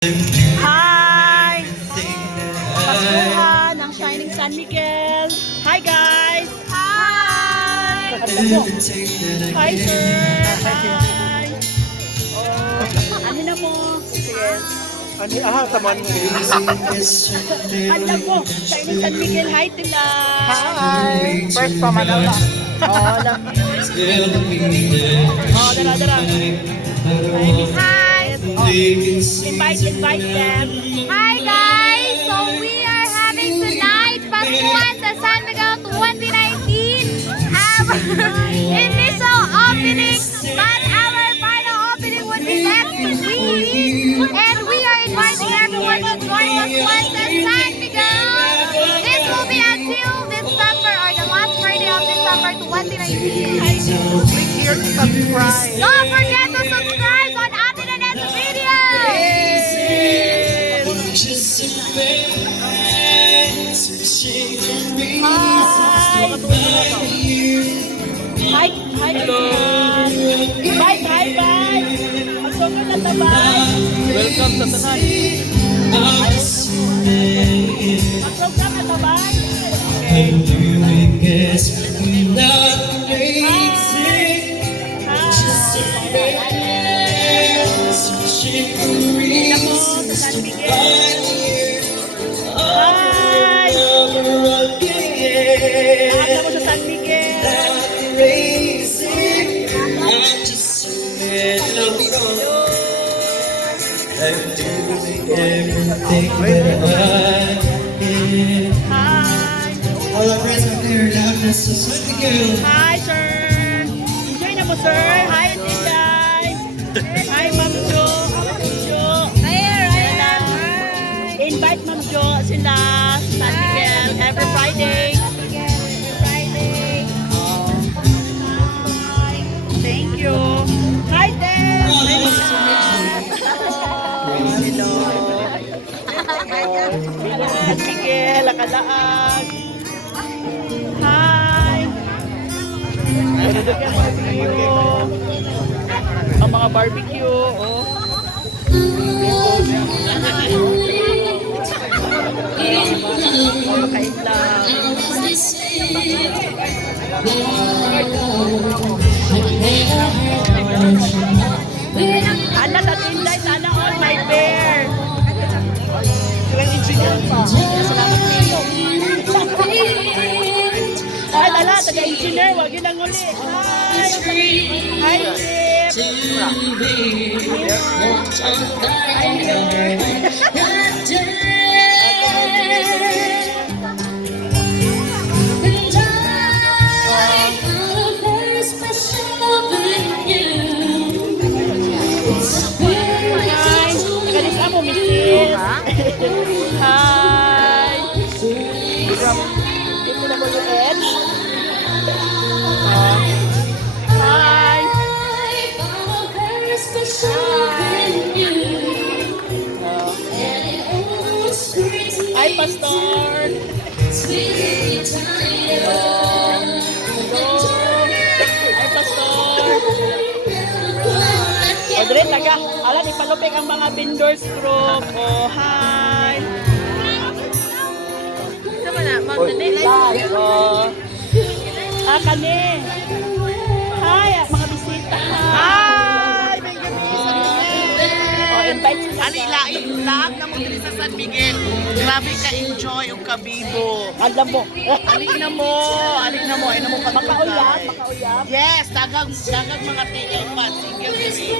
Hi! Paskuhan ng Shining San Miguel. Hi guys! Hi! Hi sir! Hi! Oh, ano na mo? Sige. Taman mo. Handa po, Shining San Miguel. Hi Tila! Hi! First pa Manila. Oh, lang. Oh, dara. Hi, Miss Ed. Oh, invite them. Hi guys! So we are having tonight Pascuan sa San Miguel 2019 initial opening, but our final opening would be next week. And we are inviting everyone to join Pascuan sa San Miguel. This will be until December or the last Friday of December 2019. Click here to subscribe. Don't forget to subscribe on Ate Nanette's video. Hi, hello. Bye. Magsugod na tabay. Welcome sa tanan. Magsugod na tabay. I'm doing this not searching for reasons to find you. Hi! Never again. Nakakita mo sa San Miguel. Not crazy. I'm just so mad. I'm doing everything that I can. Hi! All our friends out there, now this is what we do. Hi, sir! Enjoy na mo, sir! Hi, Tinday! Hi, Ma'am Jo! Invite Ma'am Jo sila sa San Miguel every Friday. Thank you. Hi, Tem! Hi, hello. San Miguel, Akalaan. Hi! Ang mga barbecue, oh. Kain lang. Sana sa Tinday, sana all my bear. Ilang engineer pa. Salamat kayo. Ay, tala, taga-engineer, wag yun ang uli. Hi, Chip. Hi. Nagalis mo, Mrs. Hi. Dito na mo yung edge. Hi. Hi, Pastor. Hi, Pastor. Audrey, taga. Alam, ipalupik ang mga vendors group. Oh, hi. Kani. Hi, mga bisita. Hi, may gabi. Oh, invite sila. Ani lahat na mo diri sa San Miguel. Grabe ka enjoy og kabibo. Alam mo. Alik na mo ay na mo Makauyab. Yes, dagang mga tingin pa single diri.